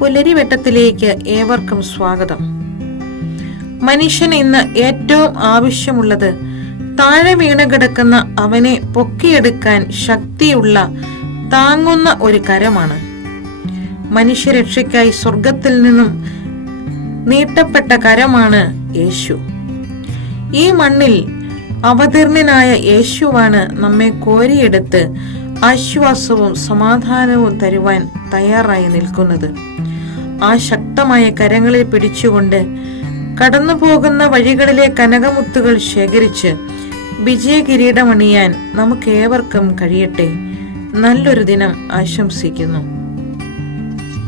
പുലരിവെട്ടത്തിലേക്ക് ഏവർക്കും സ്വാഗതം. മനുഷ്യന് ഇന്ന് ഏറ്റവും ആവശ്യമുള്ളത് താഴെ വീണ് കിടക്കുന്ന അവനെ പൊക്കിയെടുക്കാൻ ശക്തിയുള്ള താങ്ങുന്ന ഒരു കരമാണ്. മനുഷ്യരക്ഷയ്ക്കായി സ്വർഗത്തിൽ നിന്നും നീട്ടപ്പെട്ട കരമാണ് യേശു. ഈ മണ്ണിൽ അവതീർണനായ യേശുവാണ് നമ്മെ കോരിയെടുത്ത് ആശ്വാസവും സമാധാനവും തരുവാൻ തയ്യാറായി നിൽക്കുന്നത്. ആ ശക്തമായ കരങ്ങളിൽ പിടിച്ചുകൊണ്ട് കടന്നു പോകുന്ന വഴികളിലെ കനകമുത്തുകൾ ശേഖരിച്ച് വിജയകിരീടമണിയാൻ നമുക്കേവർക്കും കഴിയട്ടെ. നല്ലൊരു ദിനം ആശംസിക്കുന്നു.